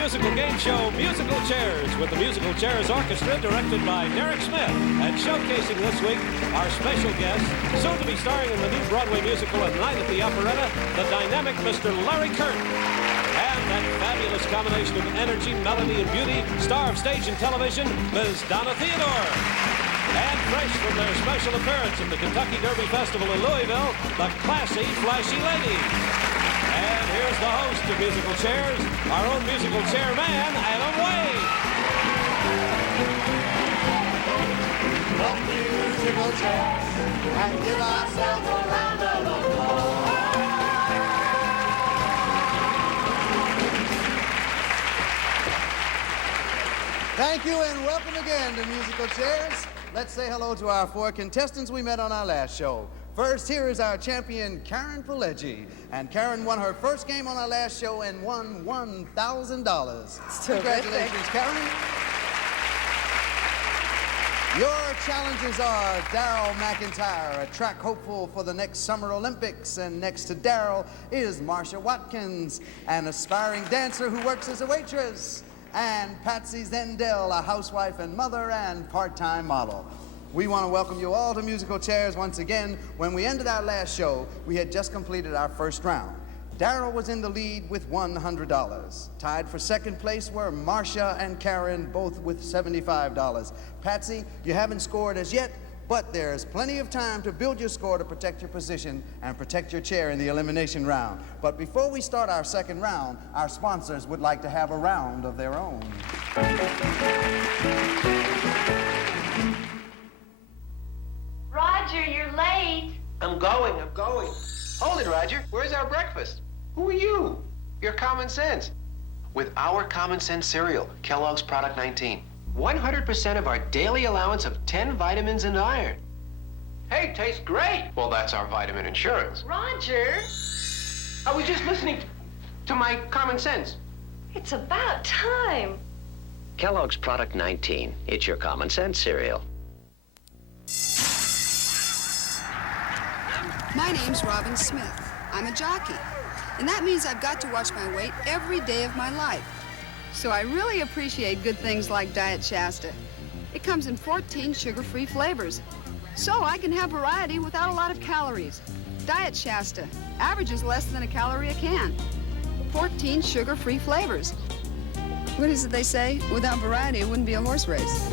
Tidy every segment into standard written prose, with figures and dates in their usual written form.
musical game show, Musical Chairs, with the Musical Chairs Orchestra, directed by Derek Smith. And showcasing this week, our special guest, soon to be starring in the new Broadway musical A Night at the Operetta, the dynamic Mr. Larry Kert. And that fabulous combination of energy, melody, and beauty, star of stage and television, Ms. Donna Theodore. And fresh from their special appearance at the Kentucky Derby Festival in Louisville, the classy, flashy ladies. And here's the host of Musical Chairs, our own musical chairman, Adam Wade. The musical chairs, and give ourselves a round of applause. Thank you and welcome again to Musical Chairs. Let's say hello to our 4 contestants we met on our last show. First, here is our champion, Karen Pileggi. And Karen won her first game on our last show and won $1,000. Congratulations, Karen. Your challengers are Daryl McIntyre, a track hopeful for the next Summer Olympics. And next to Daryl is Marcia Watkins, an aspiring dancer who works as a waitress. And Patsy Zendel, a housewife and mother and part-time model. We want to welcome you all to Musical Chairs once again. When we ended our last show, we had just completed our first round. Daryl was in the lead with $100. Tied for second place were Marcia and Karen, both with $75. Patsy, you haven't scored as yet, but there's plenty of time to build your score to protect your position and protect your chair in the elimination round. But before we start our second round, our sponsors would like to have a round of their own. Roger, you're late. I'm going. Hold it, Roger. Where's our breakfast? Who are you? You're common sense. With our common sense cereal, Kellogg's Product 19. 100% of our daily allowance of 10 vitamins and iron. Hey, tastes great. Well, that's our vitamin insurance. Roger, I was just listening to my common sense. it's about time. Kellogg's Product 19. It's your common sense cereal. My name's Robin Smith. I'm a jockey, and that means I've got to watch my weight every day of my life. So I really appreciate good things like Diet Shasta. It comes in 14 sugar-free flavors, so I can have variety without a lot of calories. Diet Shasta averages less than a calorie a can. 14 sugar-free flavors. What is it they say? Without variety, it wouldn't be a horse race.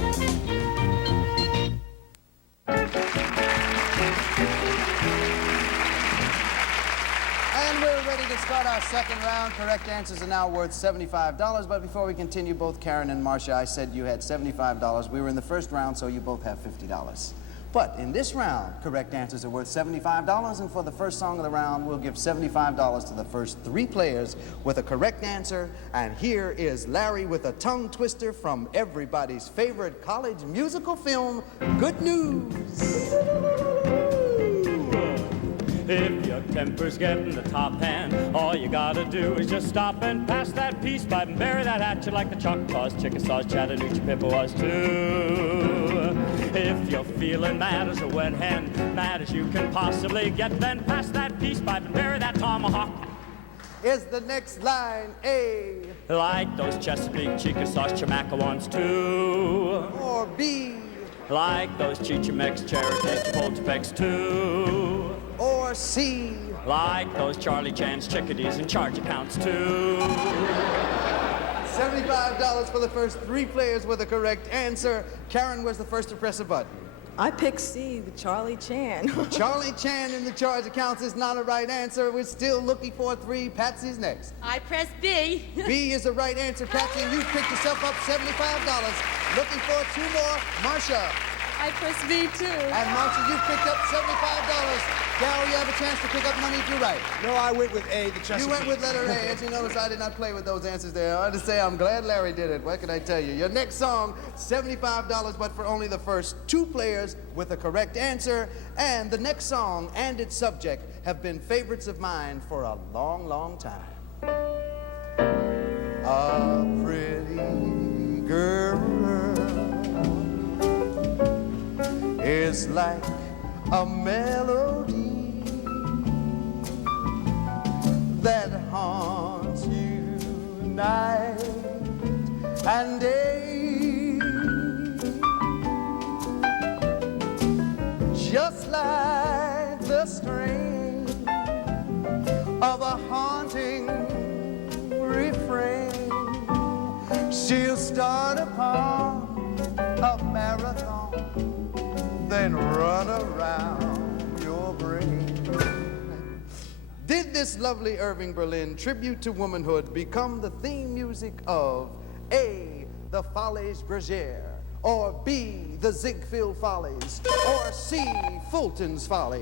And we're ready to start our second round. Correct answers are now worth $75. But before we continue, both Karen and Marcia, I said you had $75. We were in the first round, so you both have $50. But in this round, correct answers are worth $75. And for the first song of the round, we'll give $75 to the first 3 players with a correct answer. And here is Larry with a tongue twister from everybody's favorite college musical film, Good News. If your temper's getting the top hand, all you gotta do is just stop and pass that peace pipe and bury that hatchet like the Choctaws, Chickasaws, Chattanooga, Chippewas too. If you're feeling mad as a wet hen, mad as you can possibly get, then pass that peace pipe and bury that tomahawk. Is the next line A? Like those Chesapeake, Chickasaws, Chemacoans too. Or B? Like those Chechemex, Cherokees, Chapultepec's too. Or C? Like those Charlie Chan's chickadees and charge accounts too. $75 for the first 3 players with a correct answer. Karen was the first to press a button. I picked C, the Charlie Chan. Charlie Chan in the charge accounts is not a right answer. We're still looking for 3. Patsy's next. I pressed B. B is the right answer, Patsy, and you picked yourself up $75. Looking for 2 more. Marcia. I pressed B too. And Marcia, you picked up $75. Daryl, you have a chance to pick up money if you're right. No, I went with A, the Chesapeake. You went with letter A. As you notice, I did not play with those answers there. I have to say, I'm glad Larry did it. What can I tell you? Your next song, $75, but for only the first 2 players with a correct answer. And the next song and its subject have been favorites of mine for a long, long time. A pretty girl is like a melody that haunts you night the strain of a haunting refrain. She'll start upon a marathon, then run around your brain. Did this lovely Irving Berlin tribute to womanhood become the theme music of A, the Follies Bergère, or B, the Ziegfeld Follies, or C, Fulton's Folly?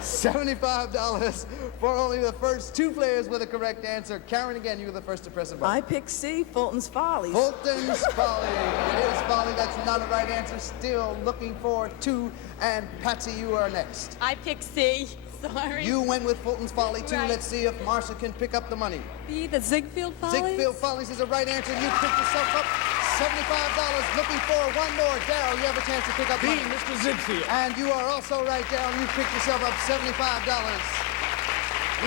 $75 for only the first two players with a correct answer. Karen, again, you were the first to press a button. I pick C, Fulton's Follies. Fulton's Folly. It is Folly. That's not a right answer. Still looking for two. And Patsy, you are next. I pick C. Sorry. You went with Fulton's Folly, too. Right. Let's see if Marcia can pick up the money. B, the Ziegfeld Follies. Ziegfeld Follies is a right answer. You picked yourself up $75. Looking for one more. Daryl, you have a chance to pick up B, money. Mr. Ziegfeld. And you are also right, Daryl. You picked yourself up $75.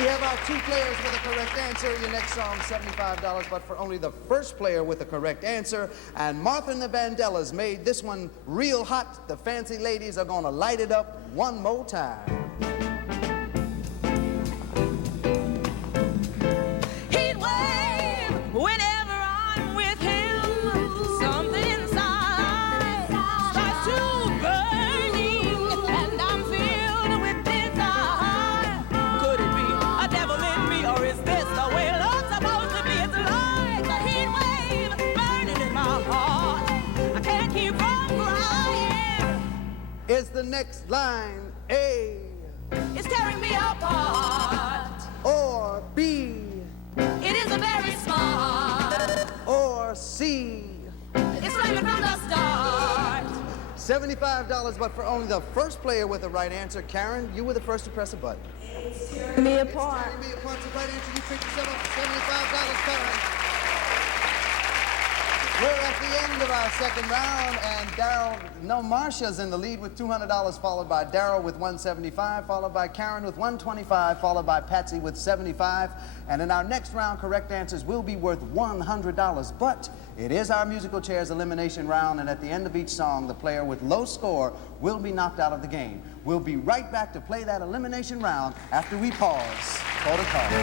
We have our two players with a correct answer. Your next song, $75, but for only the first player with a correct answer. And Martha and the Vandellas made this one real hot. The fancy ladies are gonna light it up one more time. He'd wave whenever I'm with him. Something inside starts to burning, and I'm filled with desire. Could it be a devil in me, or is this the way love's supposed to be? It's like a heat wave burning in my heart. I can't keep from crying. Is the next line A It's tearing me apart. or B It isn't very smart. or C? It's flaming from the start. $75, but for only the first player with the right answer. Karen, you were the first to press a button. Me apart. Tearing me apart, the right answer. You picked yourself up $75, Karen. We're at the end of our second round, and Daryl, no, Marcia's in the lead with $200, followed by Daryl with $175, followed by Karen with $125, followed by Patsy with $75. And in our next round, correct answers will be worth $100. But it is our musical chairs elimination round, and at the end of each song, the player with low score will be knocked out of the game. We'll be right back to play that elimination round after we pause for the calls.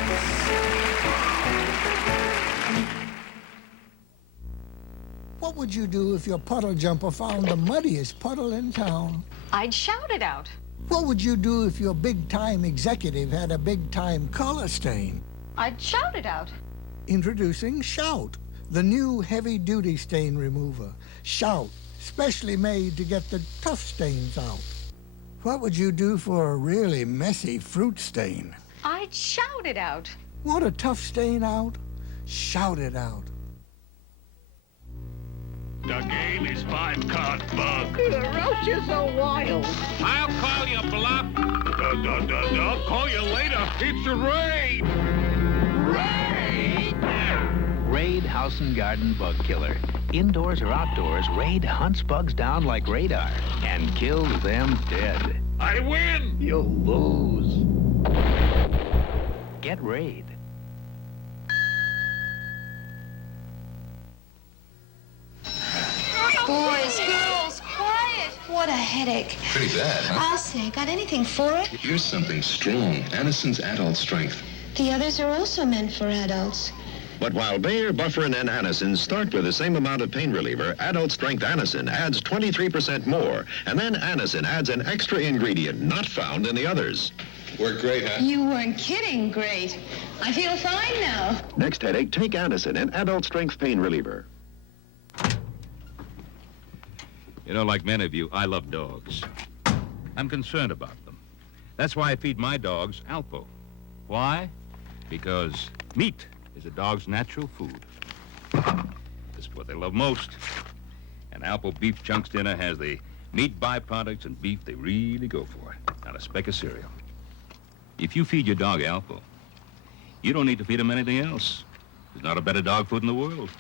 What would you do if your puddle jumper found the muddiest puddle in town? I'd shout it out. What would you do if your big-time executive had a big-time color stain? I'd shout it out. Introducing Shout, the new heavy-duty stain remover. Shout, specially made to get the tough stains out. What would you do for a really messy fruit stain? I'd shout it out. Want a tough stain out? Shout it out. The game is 5-card bug. The roaches are wild. I'll call you bluff. I'll call you later. It's a raid. Raid! Raid House and Garden Bug Killer. Indoors or outdoors, Raid hunts bugs down like radar and kills them dead. I win. You'll lose. Get Raid. Boys, girls, quiet. What a headache. Pretty bad, huh? I'll say, got anything for it? Here's something strong. Anacin's adult strength. The others are also meant for adults. But while Bayer, Bufferin, and Anacin start with the same amount of pain reliever, adult strength Anacin adds 23% more. And then Anacin adds an extra ingredient not found in the others. Worked great, huh? You weren't kidding, great. I feel fine now. Next headache, take Anacin, an adult strength pain reliever. You know, like many of you, I love dogs. I'm concerned about them. That's why I feed my dogs Alpo. Why? Because meat is a dog's natural food. This is what they love most. And Alpo Beef Chunks Dinner has the meat byproducts and beef they really go for. Not a speck of cereal. If you feed your dog Alpo, you don't need to feed him anything else. There's not a better dog food in the world.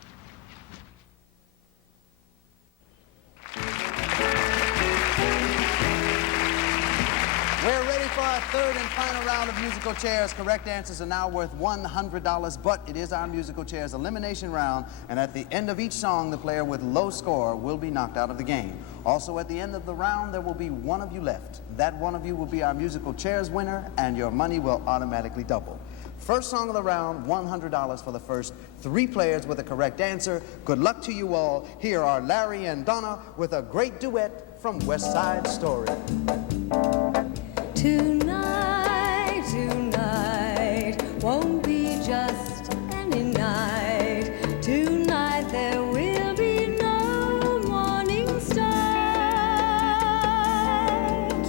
We're ready for our third and final round of musical chairs. Correct answers are now worth $100, but it is our musical chairs elimination round, and at the end of each song, the player with low score will be knocked out of the game. Also, at the end of the round, there will be one of you left. That one of you will be our musical chairs winner, and your money will automatically double. First song of the round, $100 for the first 3 players with a correct answer. Good luck to you all. Here are Larry and Donna with a great duet from West Side Story. Tonight, tonight won't be just any night. Tonight there will be no morning star.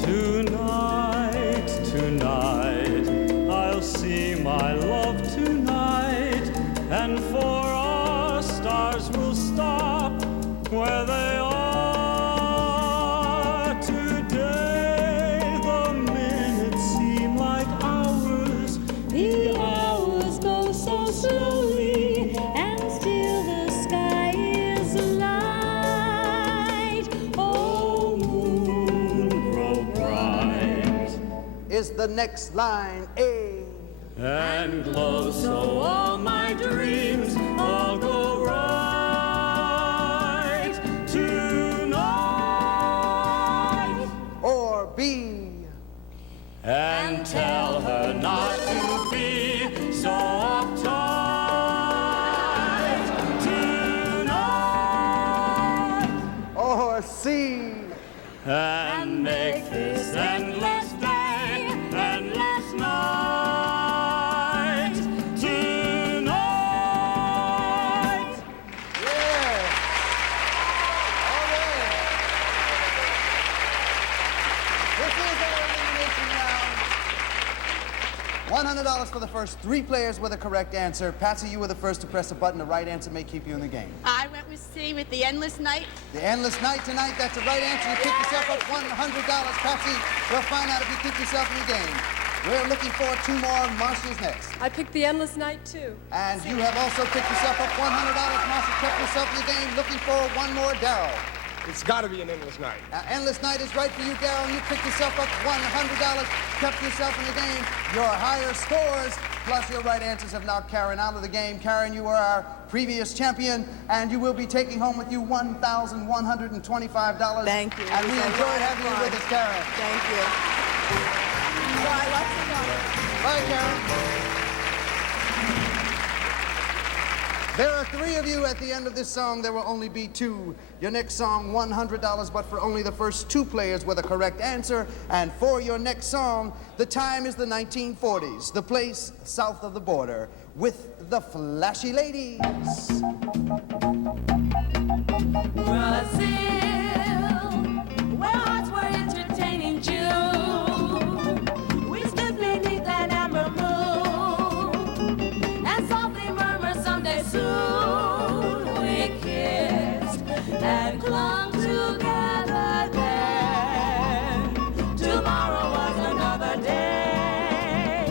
Tonight, tonight, I'll see my love tonight, and for our stars will stop where they are. Is the next line A? And glow so all my dreams all go right tonight. Or B? And tell her not to be so uptight tonight. Or C? And make this endless day, endless night tonight. Yeah. All right. This is our elimination round. $100 for the first 3 players with a correct answer. Patsy, you were the first to press a button. The right answer may keep you in the game. I went with C with the endless night. The endless night tonight, that's the right answer. You pick yourself up $100. Patsy, we'll find out if you keep yourself in the game. We're looking for 2 more. Marcia's next. I picked the endless night, too. And you have also picked yourself up $100. Marcia kept yourself in the game. Looking for 1 more. Daryl. It's got to be an endless night. Endless night is right for you, Daryl. You picked yourself up $100. Kept yourself in the game. Your higher scores, plus your right answers, have knocked Karen out of the game. Karen, you are our previous champion, and you will be taking home with you $1,125. Thank you. And we enjoyed having you with us, Karen. Thank you. Bye, lots of fun. Bye, Karen. There are 3 of you at the end of this song. There will only be 2. Your next song, $100, but for only the first 2 players with a correct answer. And for your next song, the time is the 1940s, the place south of the border, with the Flashy Ladies. Brazil, where hearts were entertaining June. We stood beneath that amber moon and softly murmured someday soon. We kissed and clung together then. Tomorrow was another day.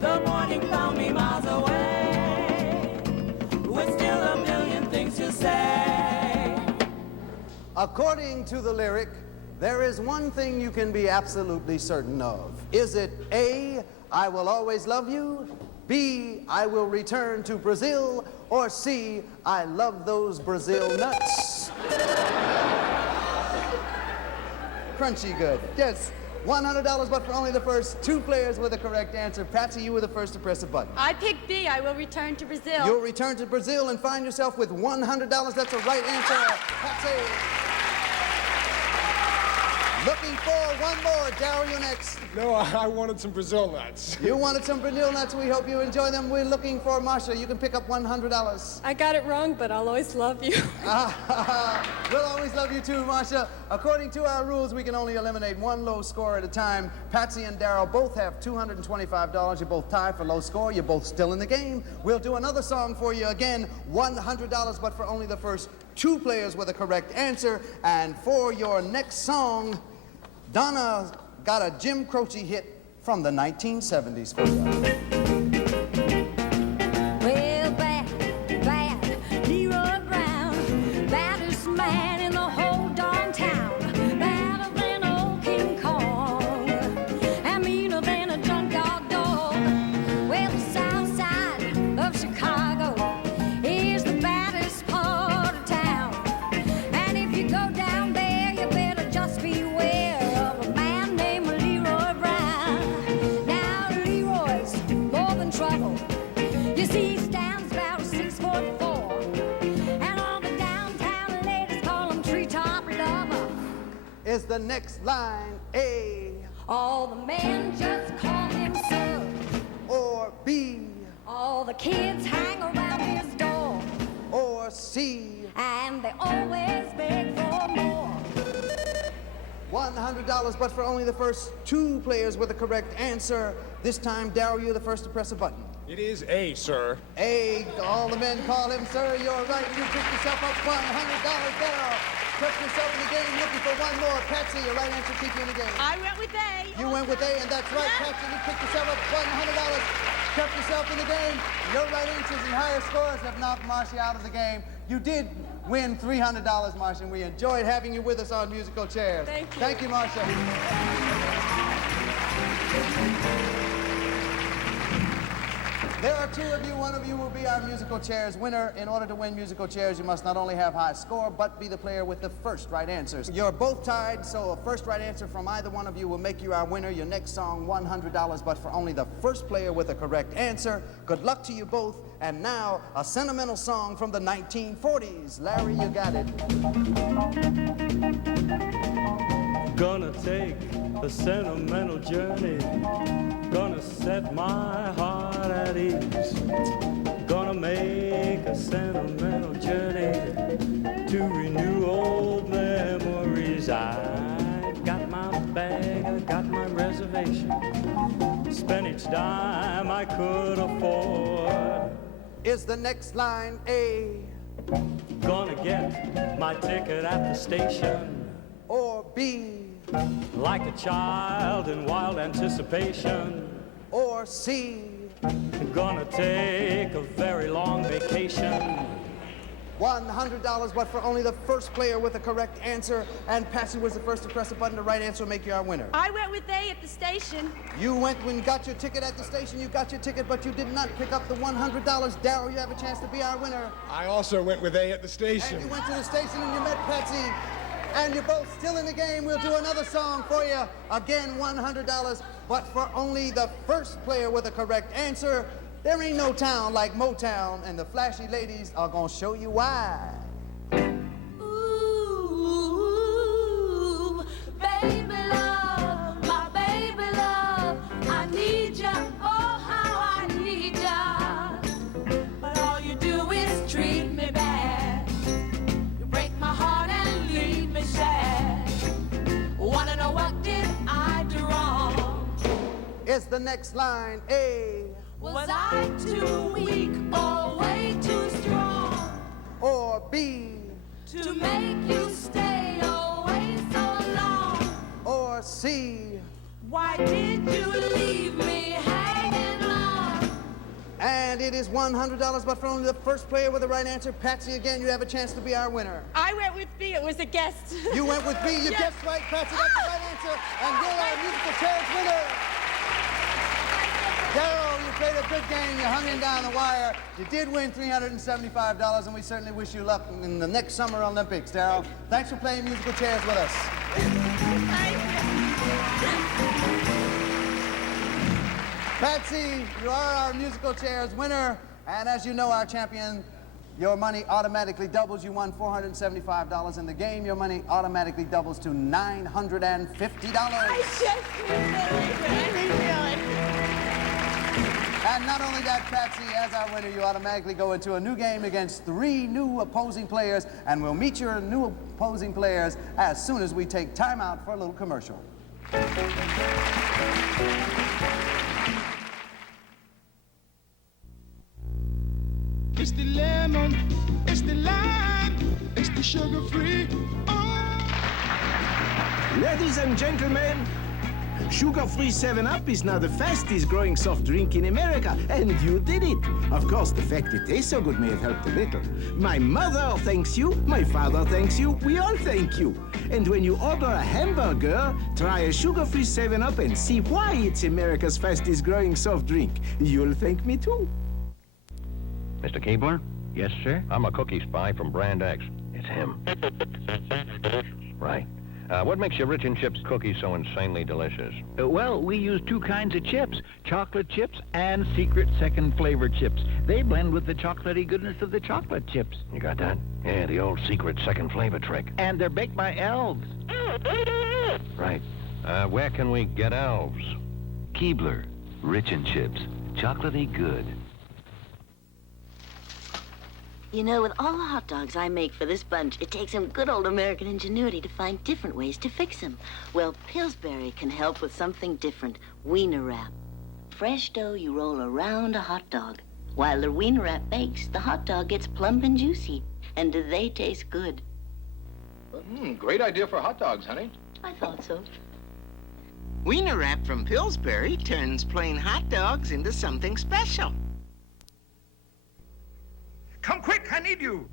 The morning found me miles away with still a million things to say. According to the lyric, there is one thing you can be absolutely certain of. Is it A, I will always love you, B, I will return to Brazil, or C, I love those Brazil nuts? Crunchy good. Yes, $100, but for only the first 2 players with a correct answer. Patsy, you were the first to press a button. I picked B. I will return to Brazil. You'll return to Brazil and find yourself with $100. That's the right answer. Patsy. Looking for 1 more. Daryl, you're next. No, I wanted some Brazil nuts. You wanted some Brazil nuts. We hope you enjoy them. We're looking for Marcia. You can pick up $100. I got it wrong, but I'll always love you. We'll always love you too, Marcia. According to our rules, we can only eliminate 1 low score at a time. Patsy and Daryl both have $225. You're both tied for low score. You're both still in the game. We'll do another song for you again, $100, but for only the first 2 players with a correct answer. And for your next song, Donna got a Jim Croce hit from the 1970s for you. Well, bad, Leroy Brown, baddest man in the whole darn town, badder than old King Kong. Is the next line A? All the men just call him sir. Or B? All the kids hang around his door. Or C? And they always beg for more. $100, but for only the first 2 players with the correct answer. This time, Daryl, you're the first to press a button. It is A, sir. A, all the men call him sir. You're right. You picked yourself up $100, Daryl. Kept yourself in the game, looking for one more. Patsy, your right answer keep you in the game. I went with A. You went with A, and that's right, Patsy. You picked yourself up $100. Kept yourself in the game. Your right answers and higher scores have knocked Marcia out of the game. You did win $300, Marcia, and we enjoyed having you with us on Musical Chairs. Thank you. Thank you, Marcia. There are 2 of you. One of you will be our Musical Chairs winner. In order to win Musical Chairs, you must not only have high score, but be the player with the first right answers. You're both tied, so a first right answer from either one of you will make you our winner. Your next song, $100, but for only the first player with a correct answer. Good luck to you both. And now, a sentimental song from the 1940s. Larry, you got it. Gonna take a sentimental journey. Gonna set my heart at ease. Gonna make a sentimental journey to renew old memories. I got my bag, I got my reservation. Spent each dime I could afford. Is the next line A? Gonna get my ticket at the station. Or B? Like a child in wild anticipation. Or C? Gonna take a very long vacation. $100, but for only the first player with a correct answer. And Patsy was the first to press a button. The right answer will make you our winner. I went with A at the station. You went and got your ticket at the station. You got your ticket, but you did not pick up the $100. Daryl, you have a chance to be our winner. I also went with A at the station. And you went to the station and you met Patsy. And you're both still in the game. We'll do another song for you. Again, $100, but for only the first player with a correct answer. There ain't no town like Motown, and the flashy ladies are gonna show you why. Ooh, baby love, my baby love, I need ya, oh how I need ya. But all you do is treat me bad. You break my heart and leave me sad. Wanna know what did I do wrong? Is the next line A? Was I too weak or way too strong? Or B? To make you stay away so long? Or C? Why did you leave me hanging on? And it is $100, but for only the first player with the right answer. Patsy, again, you have a chance to be our winner. I went with B. It was a guess. You went with B. You Yes. guessed right, Patsy. That's the right answer. And you're our Musical Chairs winner. Daryl, you played a good game. You hung in down the wire. You did win $375, and we certainly wish you luck in the next Summer Olympics, Daryl. Thanks for playing Musical Chairs with us. Patsy, you are our Musical Chairs winner, and as you know, our champion, your money automatically doubles. You won $475 in the game. Your money automatically doubles to $950. I just didn't feel it. And not only that, Patsy, as our winner, you automatically go into a new game against 3 new opposing players, and we'll meet your new opposing players as soon as we take time out for a little commercial. It's the lemon, it's the lime, it's the sugar-free. Ladies and gentlemen, sugar-free 7-Up is now the fastest growing soft drink in America, and you did it. Of course, the fact it tastes so good may have helped a little. My mother thanks you, my father thanks you, we all thank you. And when you order a hamburger, try a sugar-free 7-Up and see why it's America's fastest growing soft drink. You'll thank me too. Mr. Keebler? Yes, sir? I'm a cookie spy from Brand X. It's him. Right. What makes your Rich and Chips cookies so insanely delicious? Well, we use 2 kinds of chips, chocolate chips and secret second flavor chips. They blend with the chocolatey goodness of the chocolate chips. You got that? Yeah, the old secret second flavor trick. And they're baked by elves. Right. Where can we get elves? Keebler, rich in chips, chocolatey good. You know, with all the hot dogs I make for this bunch, it takes some good old American ingenuity to find different ways to fix them. Well, Pillsbury can help with something different. Wiener wrap. Fresh dough you roll around a hot dog. While the Wiener wrap bakes, the hot dog gets plump and juicy. And do they taste good? Great idea for hot dogs, honey. I thought so. Wiener wrap from Pillsbury turns plain hot dogs into something special. Come quick, I need you.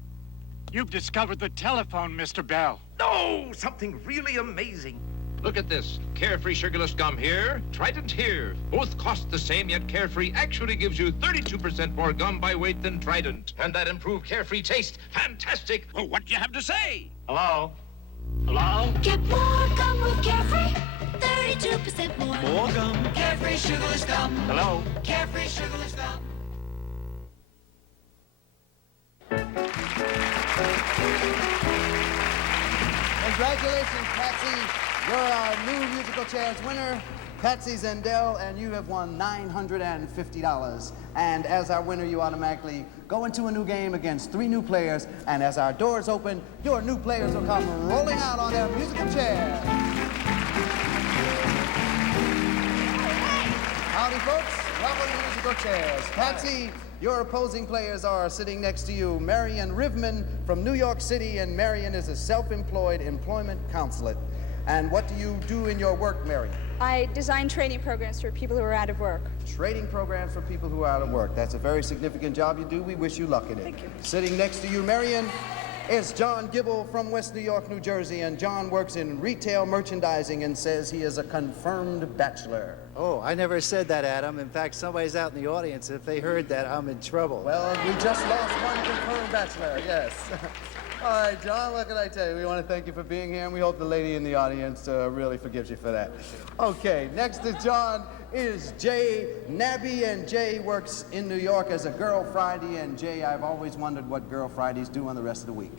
You've discovered the telephone, Mr. Bell. No, something really amazing. Look at this. Carefree sugarless gum here, Trident here. Both cost the same, yet Carefree actually gives you 32% more gum by weight than Trident. And that improved Carefree taste. Fantastic. Well, what do you have to say? Hello? Hello? Get more gum with Carefree. 32% more. More gum. Carefree sugarless gum. Hello? Carefree sugarless gum. Congratulations, Patsy. You're our new musical chairs winner, Patsy Zendel, and you have won $950. And as our winner, you automatically go into a new game against 3 new players, and as our doors open, your new players will come rolling out on their musical chairs. Howdy, folks. Welcome to Musical Chairs. Patsy, your opposing players are sitting next to you, Marion Rivman from New York City, and Marion is a self-employed employment consulate. And what do you do in your work, Marion? I design training programs for people who are out of work. Training programs for people who are out of work. That's a very significant job you do. We wish you luck in it. Thank you. Sitting next to you, Marion, is John Gibble from West New York, New Jersey, and John works in retail merchandising and says he is a confirmed bachelor. Oh, I never said that, Adam. In fact, somebody's out in the audience. If they heard that, I'm in trouble. Well, we just lost one confirmed bachelor, yes. All right, John, what can I tell you? We want to thank you for being here, and we hope the lady in the audience really forgives you for that. Okay, next to John is Jay Nabby, and Jay works in New York as a Girl Friday, and Jay, I've always wondered what Girl Fridays do on the rest of the week.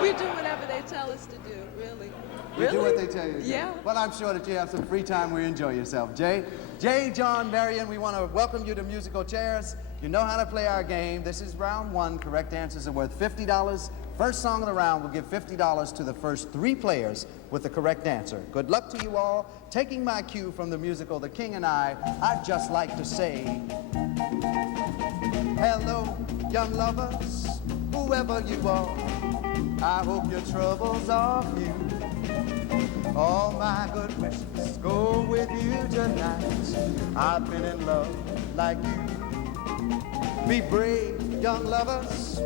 We do whatever they tell us to do, really. You do what they tell you to do? Yeah. Well, I'm sure that you have some free time where you enjoy yourself. Jay, John, Marion, we want to welcome you to Musical Chairs. You know how to play our game. This is round 1. Correct answers are worth $50. First song of the round will give $50 to the first 3 players with the correct answer. Good luck to you all. Taking my cue from the musical The King and I'd just like to say, hello, young lovers, whoever you are. I hope your troubles are few. All my good wishes go with you tonight. I've been in love like you. Be brave, young lovers,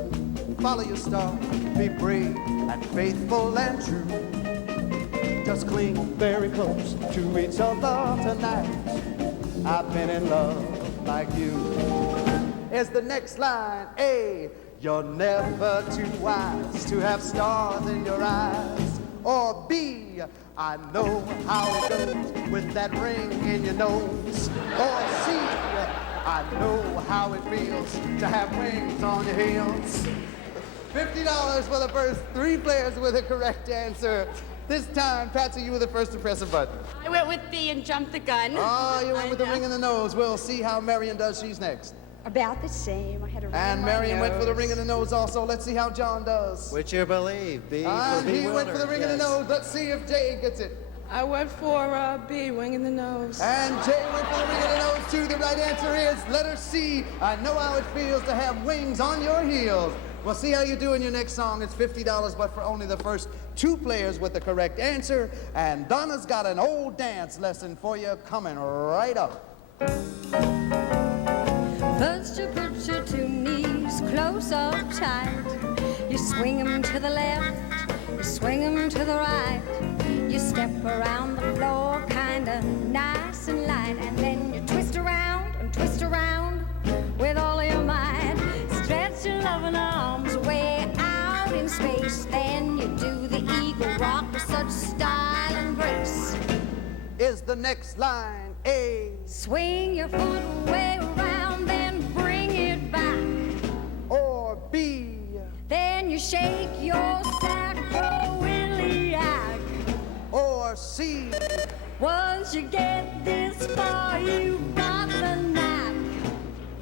follow your star. Be brave and faithful and true. Just cling very close to each other tonight. I've been in love like you. Is the next line A, you're never too wise to have stars in your eyes. Or B, I know how it goes with that ring in your nose. Or C, I know how it feels to have wings on your heels. $50 for the first 3 players with a correct answer. This time, Patsy, you were the first to press a button. I went with B and jumped the gun. Oh, you went with the ring in the nose. We'll see how Marion does. She's next. About the same. I had a ring And in my Marion went for the nose. ring in the nose also. Let's see how John does. Would you believe? B for And he bewildered, went for the ring in the yes. nose. Let's see if Jay gets it. I went for B, wing in the nose. And Jay went for the ring in the nose too. The right answer is letter C. I know how it feels to have wings on your heels. We'll see how you do in your next song. It's $50, but for only the first 2 players with the correct answer. And Donna's got an old dance lesson for you coming right up. First you put your 2 knees close up tight. You swing them to the left, you swing them to the right. You step around the floor kinda nice and light. And then you twist around and twist around with all of your might. Stretch your loving arms way out in space. Then you do the eagle rock with such style and grace. Is the next line A? Swing your foot way around, then bring it back. Or B? Then you shake your sacroiliac. Or C. Once you get this far, you've got the knack.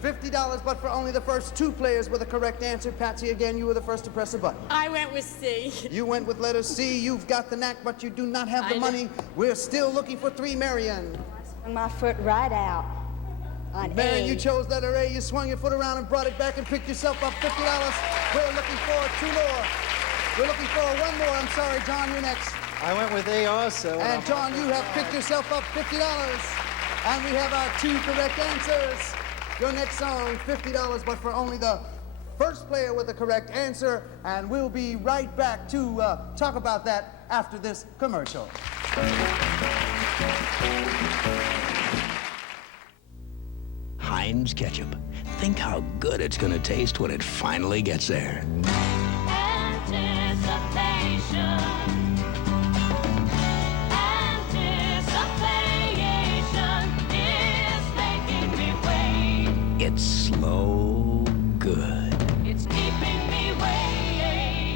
$50, but for only the first 2 players with a correct answer. Patsy, again, you were the first to press a button. I went with C. You went with letter C. You've got the knack, but you do not have the money. We're still looking for 3, Marion. I swung my foot right out on Marion, A. you chose letter A. You swung your foot around and brought it back and picked yourself up $50. We're looking for 2 more. We're looking for 1 more. I'm sorry, John, you're next. I went with A also. And John, you have picked yourself up $50. And we have our 2 correct answers. Your next song, $50, but for only the first player with the correct answer. And we'll be right back to talk about that after this commercial. Heinz ketchup. Think how good it's gonna taste when it finally gets there. It's slow good. It's keeping me waiting.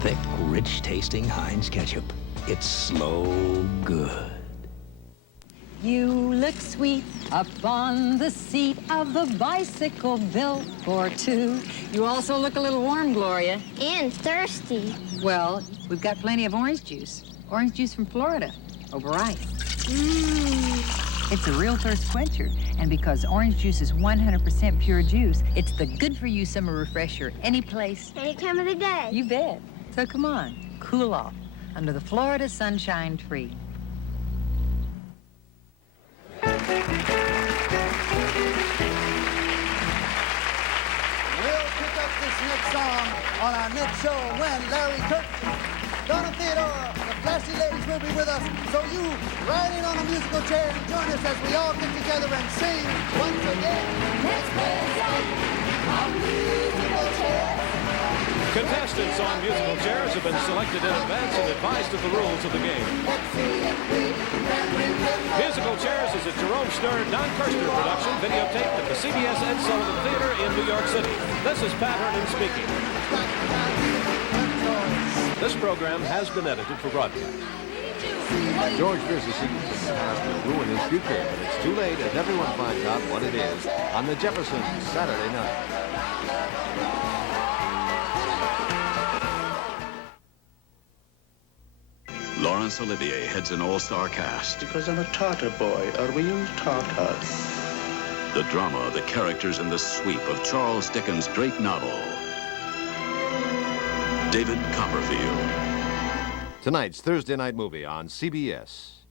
Thick, rich-tasting Heinz ketchup. It's slow good. You look sweet up on the seat of the bicycle built for 2. You also look a little warm, Gloria. And thirsty. Well, we've got plenty of orange juice. Orange juice from Florida, over ice. It's a real thirst quencher. And because orange juice is 100% pure juice, it's the good-for-you summer refresher any place. Any time of the day. You bet. So come on, cool off under the Florida Sunshine Tree. We'll pick up this next song on our next show when Larry, Kert, Donna, Theodore, the classy ladies will be with us. So you ride in on a musical chair and join us as we all get together and sing once again. Let's play on musical chairs. Contestants on musical chairs have been selected in advance and advised of the rules of the game. Musical Chairs is a Jerome Stern, Don Kirshner production, videotaped at the CBS Ed Sullivan Theater in New York City. This is Pat Hernan speaking. This program has been edited for broadcast. George fears the secret of the past will ruin his future, but it's too late as everyone finds out what it is on The Jeffersons Saturday night. Laurence Olivier heads an all-star cast. Because I'm a Tartar boy. Are we Tartars? The drama, the characters, and the sweep of Charles Dickens' great novel, David Copperfield. Tonight's Thursday night movie on CBS.